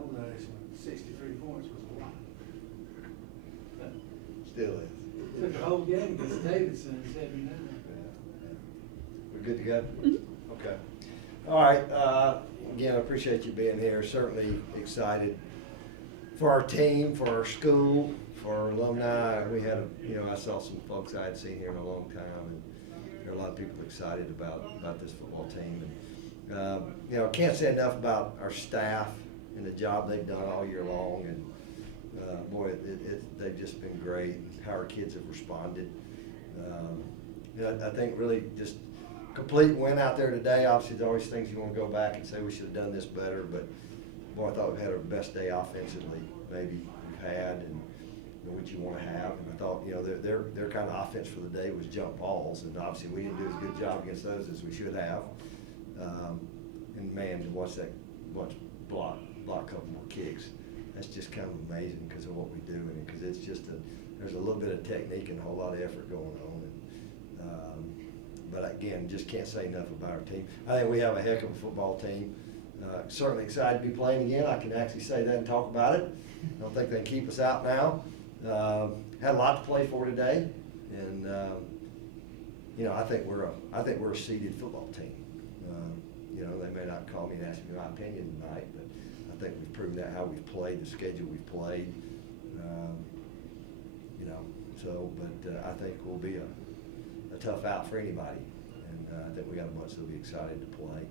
old days when 63 points was a lot. But Still is. took the whole game against Davidson in 79. We're good to go? Okay. All right, again, I appreciate you being here. Certainly excited for our team, for our school, for our alumni. We had, I saw some folks I had seen here in a long time, and there are a lot of people excited about this football team. And, I can't say enough about our staff and the job they've done all year long. And boy, they've just been great. How our kids have responded. I think really just complete win out there today. Obviously, there's always things you want to go back and say we should have done this better. But boy, I thought we had our best day offensively maybe we've had, and what you want to have. And I thought, their kind of offense for the day was jump balls, and obviously we didn't do as good a job against those as we should have. And man, to watch block a couple more kicks, that's just kind of amazing because of what we do, and because it's just there's a little bit of technique and a whole lot of effort going on. But again, just can't say enough about our team. I think we have a heck of a football team. Certainly excited to be playing again. I can actually say that and talk about it. I don't think they can keep us out now. Had a lot to play for today, and I think we're a seeded football team. They may not call me and ask me my opinion tonight, but I think we've proven that how we've played, the schedule we've played. But I think we'll be a tough out for anybody, and I think we got a bunch that'll be excited to play.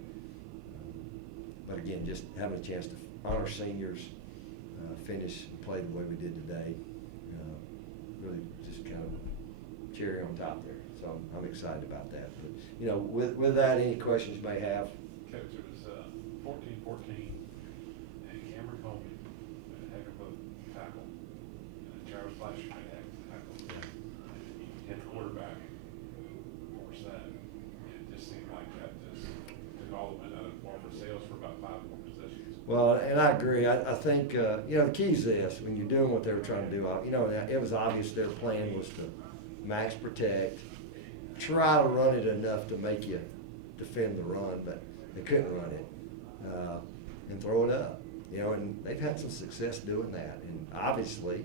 But again, just having a chance to honor seniors, finish and play the way we did today, really just kind of cherry on top there. So I'm excited about that. But with that, any questions you may have? Coach, it was 14-14, and Cameron Coleman made a heck of a tackle, and Travis Flasher made a heck of a tackle. And you hit the quarterback, force that, and it just seemed like that just took all the wind out of Wofford sails for about 5 more possessions. Well, and I agree. I think, the key is this: when you're doing what they were trying to do, it was obvious their plan was to max protect, try to run it enough to make you defend the run, but they couldn't run it, and throw it up. And they've had some success doing that. And obviously,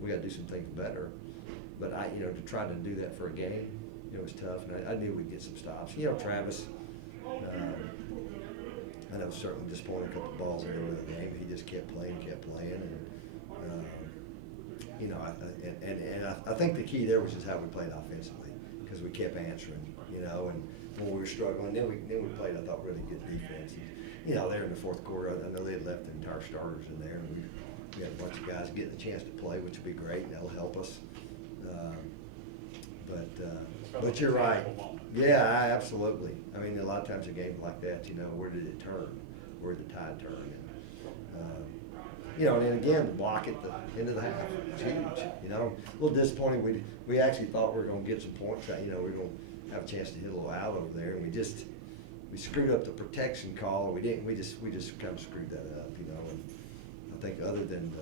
we got to do some things better. But to try to do that for a game, it was tough. And I knew we'd get some stops. Travis, I know certainly disappointed a couple of balls in the middle of the game. He just kept playing, and I think the key there was just how we played offensively, because we kept answering, and when we were struggling, then we played, I thought, really good defense. And, there in the fourth quarter, I know they had left the entire starters in there, and we had a bunch of guys getting a chance to play, which will be great, and that'll help us. But you're right. Yeah, absolutely. I mean, a lot of times a game like that, where did it turn? Where did the tide turn? And then again, the block at the end of the half, it's huge. A little disappointing. We actually thought we were going to get some points. We were going to have a chance to hit a little out over there, and we screwed up the protection call. We didn't. We just kind of screwed that up. And I think other than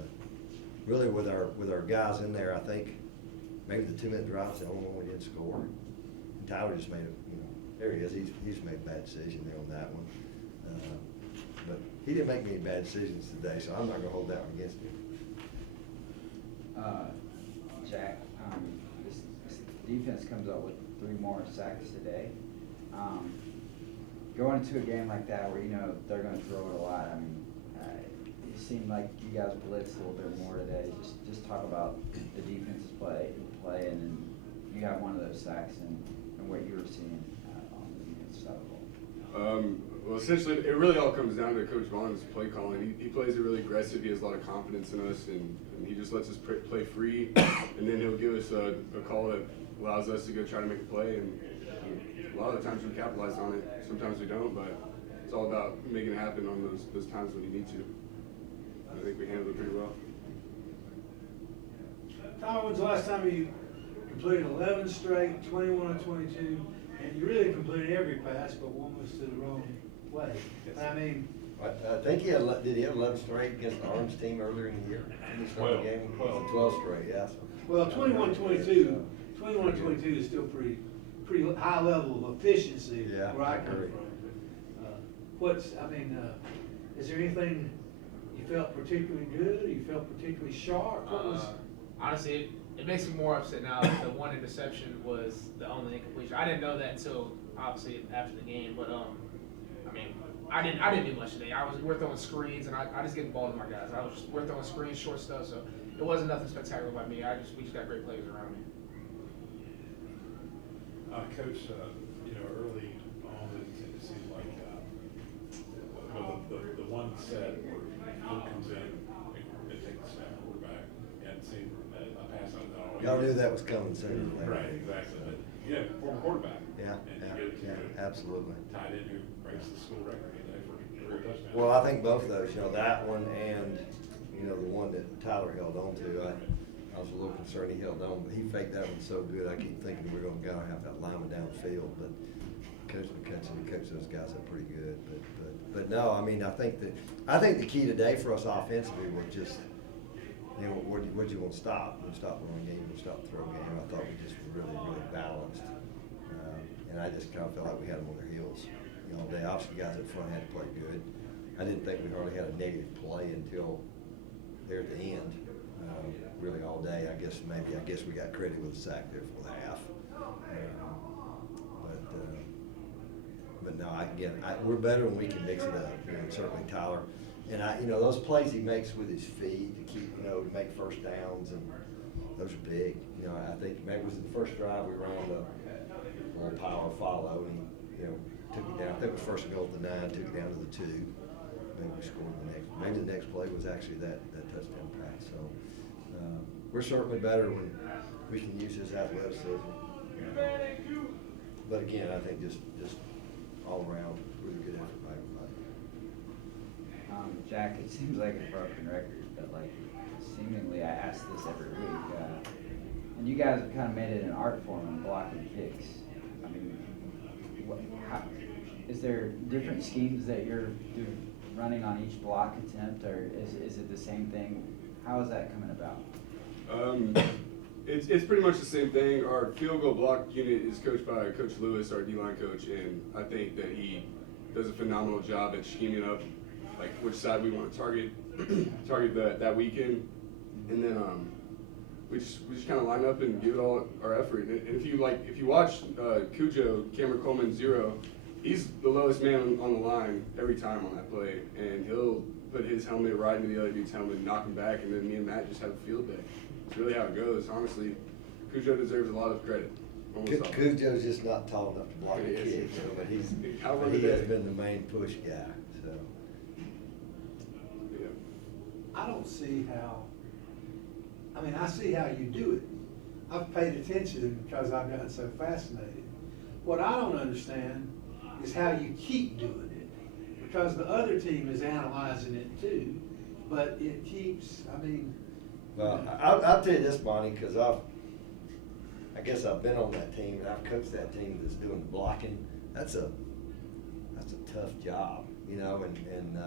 really with our guys in there, I think maybe the 2-minute drive's the only one we didn't score. And Tyler just made there he is. He's made a bad decision there on that one. But he didn't make many bad decisions today, so I'm not going to hold that one against him. Jack, this defense comes up with 3 more sacks today. Going into a game like that where they're going to throw it a lot, it seemed like you guys blitzed a little bit more today. Just talk about the defense's play, and then you got one of those sacks and what you were seeing on the defense side of the ball. Well, essentially, it really all comes down to Coach Vaughn's play calling. He plays it really aggressive. He has a lot of confidence in us, and he just lets us play free. And then he'll give us a call that allows us to go try to make a play. And a lot of the times we capitalize on it. Sometimes we don't, but it's all about making it happen on those times when you need to. I think we handled it pretty well. Tyler, when's the last time you completed 11 straight, 21 and 22, and you really completed every pass, but one was to the wrong way? I mean, I think did he have 11 straight against the Orange team earlier in the year? He started the game 12 straight, yeah. well, 21-22 is still pretty high level of efficiency where I come from. Is there anything You felt particularly good? You felt particularly sharp? What was? Honestly, it makes me more upset now that the one interception was the only incompletion. I didn't know that until obviously after the game, but I mean, I didn't do much today. We're throwing screens, and I just get the ball to my guys. We're throwing screens, short stuff, so it wasn't nothing spectacular by me. We just got great players around me. Coach, early on, it seemed like, the one set where Luke comes in and takes the snap quarterback, and seen a pass on that. Y'all knew that was coming sooner or later. Right, exactly. But, former quarterback. Yeah, And yeah, you get it to absolutely. tight end who breaks the school record for career touchdown. Well, I think both of those, that one and, the one that Tyler held on to, I was a little concerned he held on, but he faked that one so good, I keep thinking we're gonna go have that lineman downfield, but Coach McCutcheon coached those guys up pretty good, but no, I mean, I think the key today for us offensively was just, where'd you want to stop? We stop the run game, we stop the throw game. I thought we just were really, really balanced. And I just kind of felt like we had them on their heels. All day. Obviously, the guys up front had to play good. I didn't think we hardly had a negative play until there at the end. Really all day. I guess we got credit with the sack there for the half. But no, we're better when we can mix it up. Certainly Tyler. And those plays he makes with his feet to keep, to make first downs, and those are big. I think maybe it was the first drive we ran a little power follow, and he, took it down. I think it was first and goal at the 9, took it down to the 2. Maybe we scored maybe the next play was actually that touchdown pass. So we're certainly better when we can use his athleticism. But again, I think just all around really good effort by everybody. Jack, it seems like a broken record, but seemingly I ask this every week, and you guys have kind of made it an art form in blocking kicks. I mean, is there different schemes that you're running on each block attempt, or is it the same thing? How is that coming about? It's pretty much the same thing. Our field goal block unit is coached by Coach Lewis, our D-line coach, and I think that he does a phenomenal job at scheming up which side we want to target that weekend, and then we just kind of line up and give it all our effort. And if you watch Cujo, Cameron Coleman 0, he's the lowest man on the line every time on that play, and he'll put his helmet right into the other dude's helmet and knock him back, and then me and Matt just have a field day. It's really how it goes. Honestly, Cujo deserves a lot of credit. Cujo's just not tall enough to block a kick, but he has been the main push guy. So. Yeah. I don't see how. I mean, I see how you do it. I've paid attention because I've gotten so fascinated. What I don't understand is how you keep doing it, because the other team is analyzing it too, but it keeps. I mean. Well, I'll tell you this, Bonnie, because I guess I've been on that team and I've coached that team that's doing the blocking. That's a tough job, And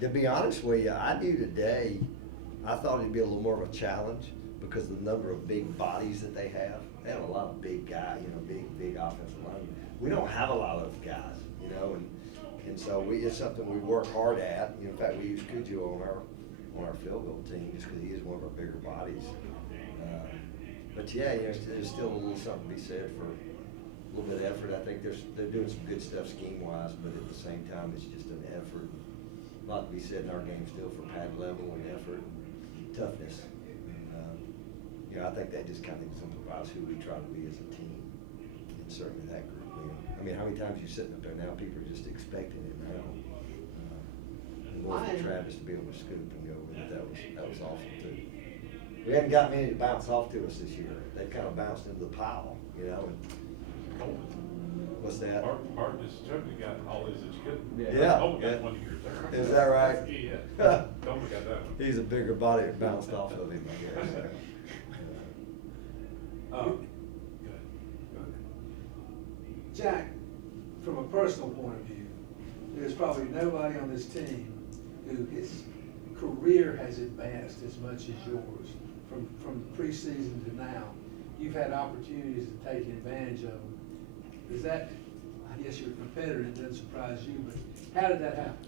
to be honest with you, I knew today, I thought it'd be a little more of a challenge because of the number of big bodies that they have. They have a lot of big guys, big offensive linemen. We don't have a lot of those guys, and so it's something we work hard at. In fact, we use Cujo on our field goal team just because he is one of our bigger bodies. But yeah, there's still a little something to be said for a little bit of effort. I think they're doing some good stuff scheme-wise, but at the same time, it's just an effort. A lot to be said in our game still for pad level and effort and toughness. And, I think that just kind of exemplifies who we try to be as a team, and certainly that group. I mean, how many times you sitting up there now, people are just expecting it now. And more for Travis to be able to scoop and go with it, that was awesome too. We haven't got many to bounce off to us this year. They kind of bounced into the pile, and what's that? Martin is totally got all these that you couldn't. Yeah. Oh, we got one of yours there. Is that right? Yeah. Don't got that one. He's a bigger body that bounced off of him, I guess. Good. Jack, from a personal point of view, there's probably nobody on this team who his career has advanced as much as yours. From preseason to now, you've had opportunities to take advantage of them. Is that, I guess you're a competitor, it doesn't surprise you, but how did that happen?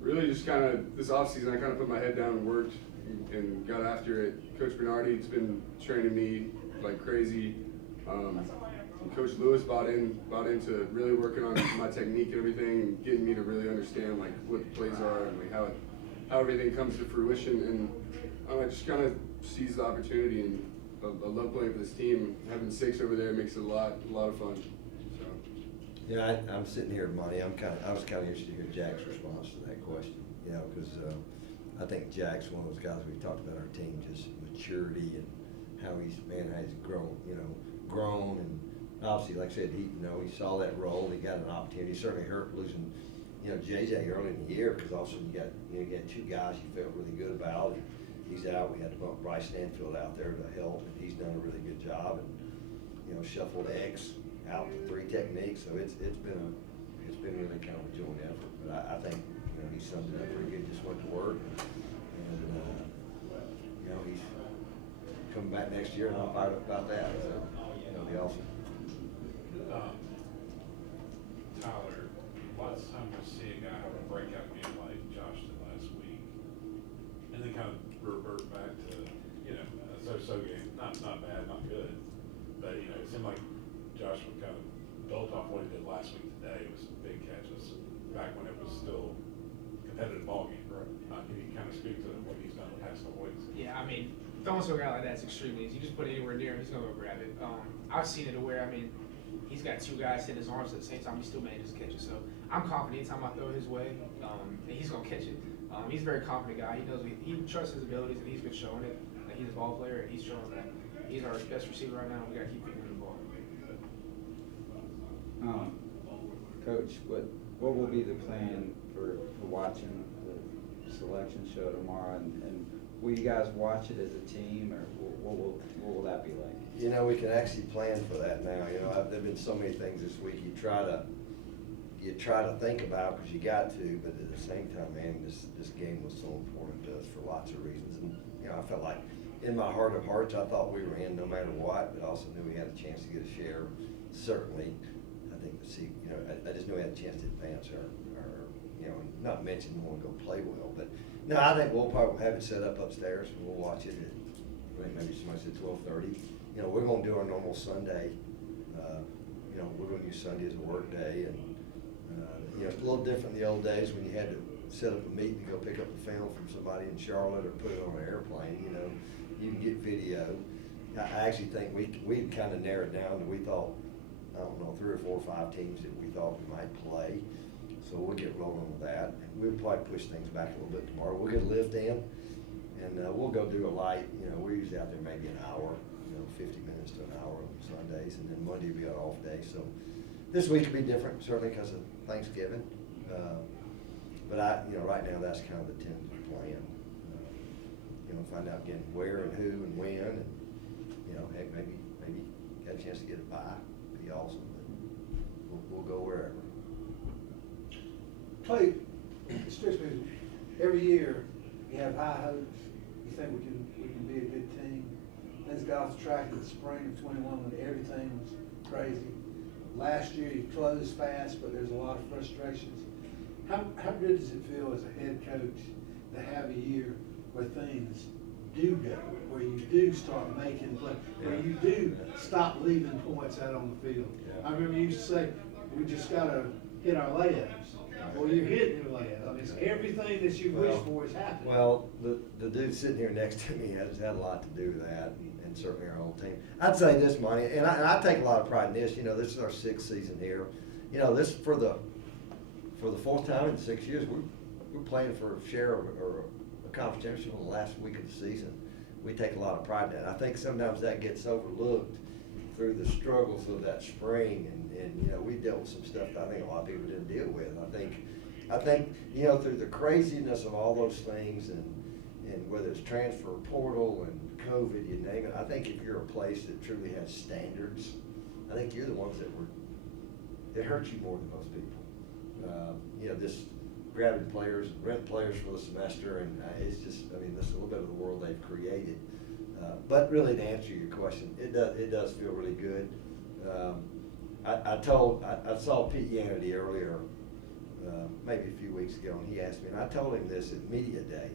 Really just kind of this offseason, I kind of put my head down and worked and got after it. Coach Bernardi's been training me like crazy. And Coach Lewis bought into really working on my technique and everything, and getting me to really understand like what the plays are and like how everything comes to fruition. And I just kind of seized the opportunity, and I love playing for this team. Having 6 over there makes it a lot of fun. So. Yeah, I'm sitting here, Monty. I was kind of interested to hear Jack's response to that question. You know, because I think Jack's one of those guys we talked about our team, just maturity and how he's grown. You know, grown and obviously, like I said, he saw that role. He got an opportunity. He certainly hurt losing, JJ early in the year, because all of a sudden you got 2 guys you felt really good about. And he's out. We had to bump Bryce Stanfield out there to help, and he's done a really good job. And shuffled X out with 3 techniques. So it's been really kind of a joint effort. But I think he summed it up pretty good. Just went to work, and he's coming back next year, and I'm fired up about that. So it'll be awesome. Tyler, lots of times we see a guy have a breakout game like Josh did last week, and then kind of revert back to, a so-so game. Not bad, not good, but, it seemed like Josh would kind of built off what he did last week today with some big catches back when it was still competitive ball game. Right. Can you kind of speak to what he's done the past couple weeks? Yeah, I mean, throwing to a guy like that is extremely easy. You just put it anywhere near him, he's gonna go grab it. I've seen it to where, he's got 2 guys hitting his arms at the same time, he still manages to catch it. So I'm confident anytime I throw it his way, and he's gonna catch it. He's a very confident guy. He knows he trusts his abilities, and he's been showing it. That he's a ball player, and he's showing that he's our best receiver right now. We gotta keep feeding him the ball. Coach, what will be the plan for watching the selection show tomorrow, and will you guys watch it as a team, or what will that be like? We can actually plan for that now. There've been so many things this week you try to think about, because you got to, but at the same time, man, this game was so important to us for lots of reasons. And I felt like in my heart of hearts, I thought we were in no matter what, but also knew we had a chance to get a share. Certainly, I think I just knew we had a chance to advance our not mention we'll go play well, but no, I think we'll probably have it set up upstairs, and we'll watch it at maybe somebody said 12:30. We're going to do our normal Sunday. We're going to use Sunday as a work day, and it's a little different in the old days when you had to set up a meeting to go pick up the film from somebody in Charlotte or put it on an airplane. You can get video. I actually think we'd kind of narrowed down to, we thought, I don't know, 3 or 4 or 5 teams that we thought we might play. So we'll get rolling with that. And we'll probably push things back a little bit tomorrow. We'll get a lift in, and we'll go do a light. We're usually out there maybe an hour, 50 minutes to an hour on Sundays, and then Monday will be an off day. So this week will be different, certainly because of Thanksgiving. But right now that's kind of the tentative plan. Find out again where and who and when, and hey, maybe get a chance to get a bye. Be awesome. But we'll go wherever. Clay, strictly, every year you have high hopes. You think we can be a good team. Let's go off the track in the spring of 21 when everything was crazy. Last year you closed fast, but there's a lot of frustrations. How good does it feel as a head coach to have a year where things do go, where you do start making plays, where you do stop leaving points out on the field? Yeah. I remember you used to say, we just got to hit our layups. Well, you're hitting your layups. Everything that you wish for is happening. Well, the dude sitting here next to me has had a lot to do with that, and certainly our whole team. I'd say this, Monty, and I take a lot of pride in this. This is our 6th season here. This for the 4th time in 6 years, we're playing for a share or a conference championship in the last week of the season. We take a lot of pride in that. I think sometimes that gets overlooked through the struggles of that spring, and we dealt with some stuff that I think a lot of people didn't deal with. I think through the craziness of all those things, and whether it's transfer portal and COVID, you name it, I think if you're a place that truly has standards, I think you're the ones that hurt you more than most people. This grabbing players, rent players for the semester, and it's just, this is a little bit of the world they've created. But really, to answer your question, it does feel really good. I saw Pete Yanity earlier maybe a few weeks ago, and he asked me, and I told him this at media day.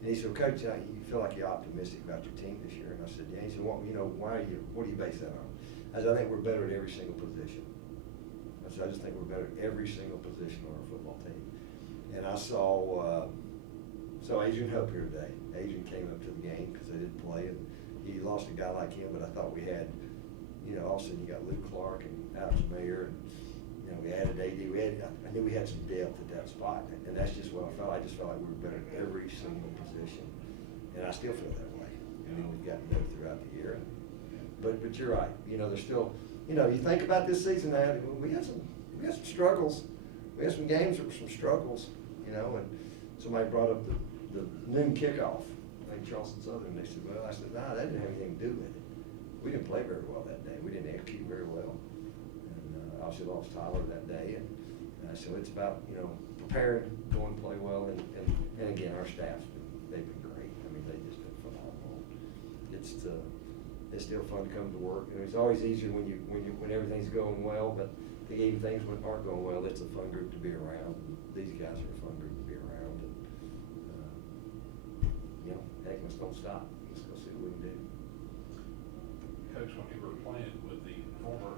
And he said, "Coach, you feel like you're optimistic about your team this year?" And I said, "Yeah." He said, "Well, what do you base that on?" I said, "I think we're better at every single position." I said, "I just think we're better at every single position on our football team." And I saw Adrian Hope here today. Adrian came up to the game because they didn't play, and he lost a guy like him, but I thought we had, all of a sudden you got Luke Clark and Alex Mayer, and, we added AD. I knew we had some depth at that spot, and that's just what I felt. I just felt like we were better at every single position, and I still feel that way. I mean, we've gotten better throughout the year, but you're right. There's still, you think about this season now. We had some struggles. We had some games that were some struggles, and somebody brought up the noon kickoff. I think Charleston Southern. They said, "Well," I said, "Nah, that didn't have anything to do with it. We didn't play very well that day. We didn't execute very well." Obviously lost Tyler that day, and so it's about preparing, going to play well, and again our staff's they've been great. I mean, they just been phenomenal. It's still fun to come to work. It's always easier when everything's going well, but even things aren't going well, it's a fun group to be around. These guys are a fun group to be around, and heck, let's don't stop. Let's go see what we can do. Coach, when you were playing with the former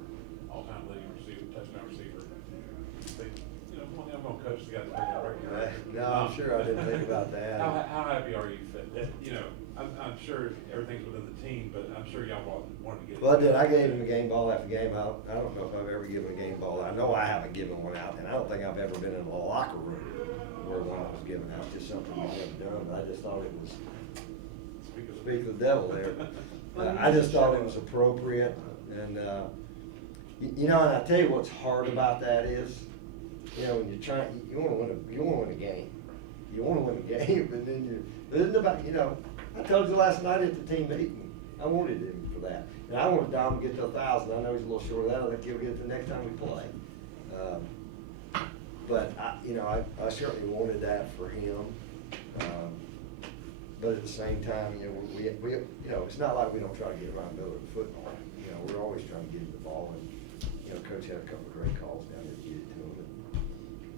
all-time leading touchdown receiver, one of them gonna coach the guys that bring that record. No, I'm sure I didn't think about that. How happy are you that, I'm sure everything's within the team, but I'm sure y'all wanted to get it. Well, I did. I gave him a game ball after game. I don't know if I've ever given a game ball. I know I haven't given one out, and I don't think I've ever been in a locker room where one was given out. It's just something we've never done, but I just thought it was, speak of the devil there. I just thought it was appropriate, and and I tell you what's hard about that is, when you're trying, you want to win a game. You want to win a game, and then it isn't about, I told you last night at the team meeting, I wanted him for that. And I wanted Dom to get to 1,000. I know he's a little short of that. I think he'll get it the next time we play. But I certainly wanted that for him. But at the same time, we it's not like we don't try to get around the middle of the football. We're always trying to get him the ball, and Coach had a couple of great calls down there to get it to him.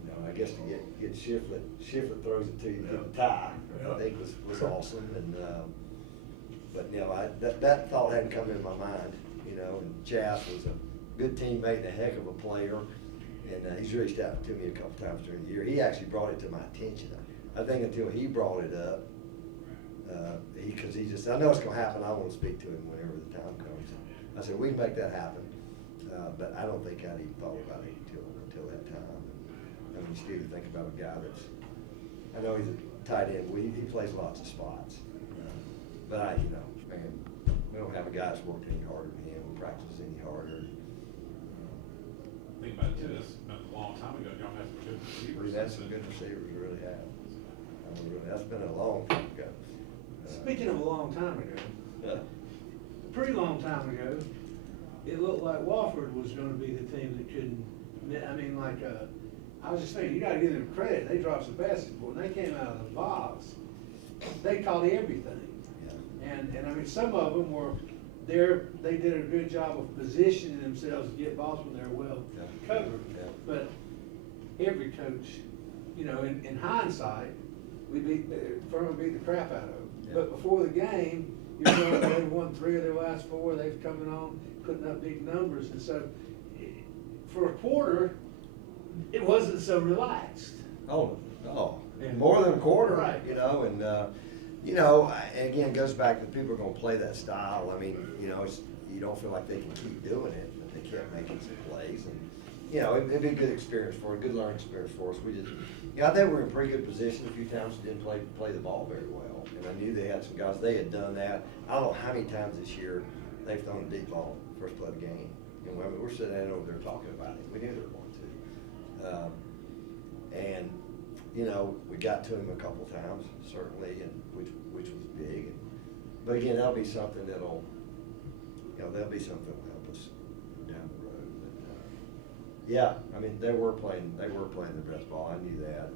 And, I guess to get Shiflett throws it to you to get the tie, I think was awesome. And but that thought hadn't come in my mind. And Chas was a good teammate and a heck of a player, and he's reached out to me a couple times during the year. He actually brought it to my attention. I think until he brought it up, because he just, I know it's going to happen. I want to speak to him whenever the time comes. I said, we can make that happen, but I don't think I'd even thought about it until that time. And I mean, still to think about a guy that's, I know he's a tight end. He plays lots of spots, but man, we don't have a guy that's worked any harder than him, practices any harder. Think about it too. That's been a long time ago. Y'all had some good receivers. We've had some good receivers, we really have. That's been a long time ago. Speaking of a long time ago, Yeah. a pretty long time ago, it looked like Wofford was gonna be the team that couldn't, I was just thinking, you gotta give them credit, they dropped some basketball, when they came out of the box, they caught everything. Yeah. And I mean, some of them were there, they did a good job of positioning themselves to get balls when they're well covered. Yeah. But every coach, in hindsight, Furman beat the crap out of them. Yeah. But before the game, they've won 3 of their last 4, they've coming on, putting up big numbers. And so, for a quarter, it wasn't so relaxed. Oh, Yeah. more than a quarter, Right. and again, it goes back to people are gonna play that style. I mean, you don't feel like they can keep doing it, but they kept making some plays, and it'd be a good experience for a good learning experience for us. We just, I think we're in pretty good position. A few times we didn't play the ball very well, and I knew they had some guys. They had done that. I don't know how many times this year they've thrown a deep ball first play of the game. We're sitting over there talking about it. We knew they were going to. And we got to him a couple times, certainly, and which was big. But again, that'll be something that'll help us down the road. But, I mean, they were playing their best ball. I knew that,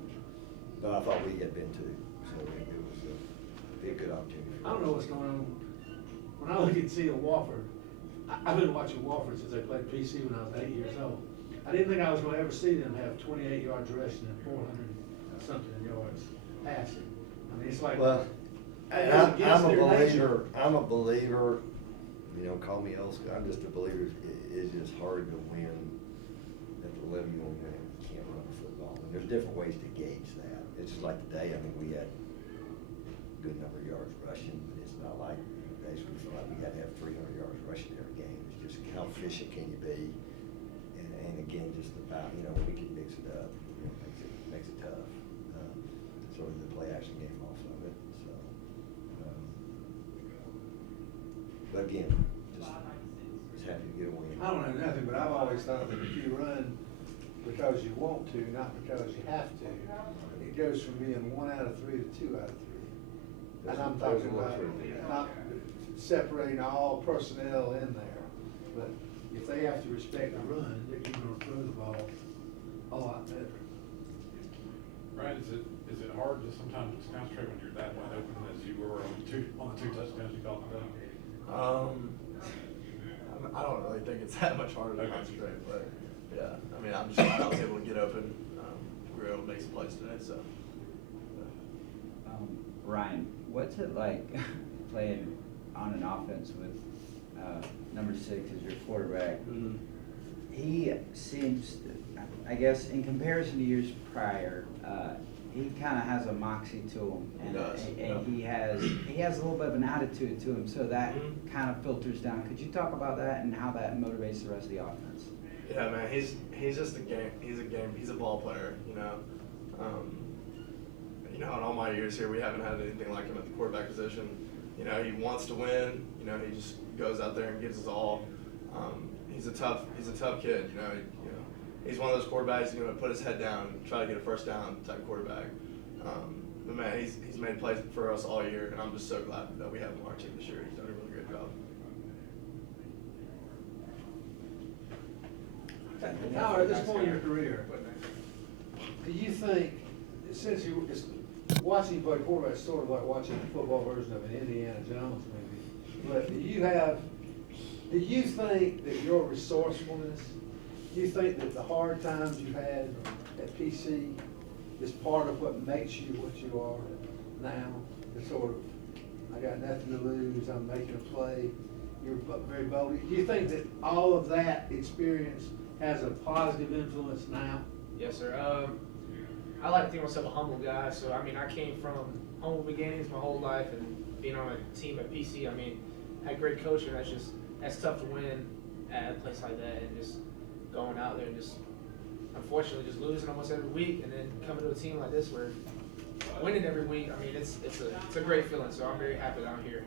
but I thought we had been too. So it was be a good opportunity. I don't know what's going on. When I look and see a Wofford, I've been watching Wofford since they played PC when I was 8 years old. I didn't think I was gonna ever see them have 28 yards rushing and 400 something yards passing. I mean, it's like. Well, it and goes against I'm a their nature. believer, you know, call me old school, I'm just a believer, it's just hard to win at the level you want to win. You can't run a football. And there's different ways to gauge that. It's just like today, I mean, we had a good number of yards rushing, but it's not like days we feel like we had to have 300 yards rushing every game. It's just how efficient can you be? And again, just about, you know, we can mix it up, you know, makes it tough. Sort of the play action game off of it, so. But again, just happy to get a win. I don't know nothing, but I've always thought that if you run because you want to, not because you have to, it goes from being 1 out of 3 to 2 out of 3. And I'm talking about not separating all personnel in there, but if they have to respect the run, they're gonna throw the ball a lot better. Brad, is it hard to sometimes concentrate when you're that wide open as you were on the 2 touchdowns you caught today? I don't really think it's that much harder to concentrate, but yeah, I mean, I'm just glad I was able to get open. We were able to make some plays today, so. Ryan, what's it like playing on an offense with number 6 as your quarterback? Mm-hmm. He seems, I guess, in comparison to years prior, he kind of has a moxie to him, and, He does, and yeah. he has a little bit of an attitude to him, so that Mhm. kind of filters down. Could you talk about that and how that motivates the rest of the offense? Yeah, man, he's just a game. He's a ball player, you know. You know, in all my years here, we haven't had anything like him at the quarterback position. You know, he wants to win. You know, he just goes out there and gives his all. He's a tough kid. You know, he's one of those quarterbacks who's gonna put his head down, and try to get a first down type quarterback. But man, he's made plays for us all year, and I'm just so glad that we have him on our team this year. He's done a really great job. Now, at this point in your career, do you think, since watching you play quarterback is sort of like watching a football version of an Indiana Jones movie, but do you think that your resourcefulness, do you think that the hard times you've had at PC is part of what makes you what you are now? The sort of, I got nothing to lose, I'm making a play, you're very bold. Do you think that all of that experience has a positive influence now? Yes, sir. I like to think myself a humble guy. So, I mean, I came from humble beginnings my whole life, and being on a team at PC, I mean, had great coaching. That's tough to win at a place like that, and just going out there and just, unfortunately, just losing almost every week, and then coming to a team like this where winning every week. I mean, it's a great feeling. So I'm very happy that I'm here.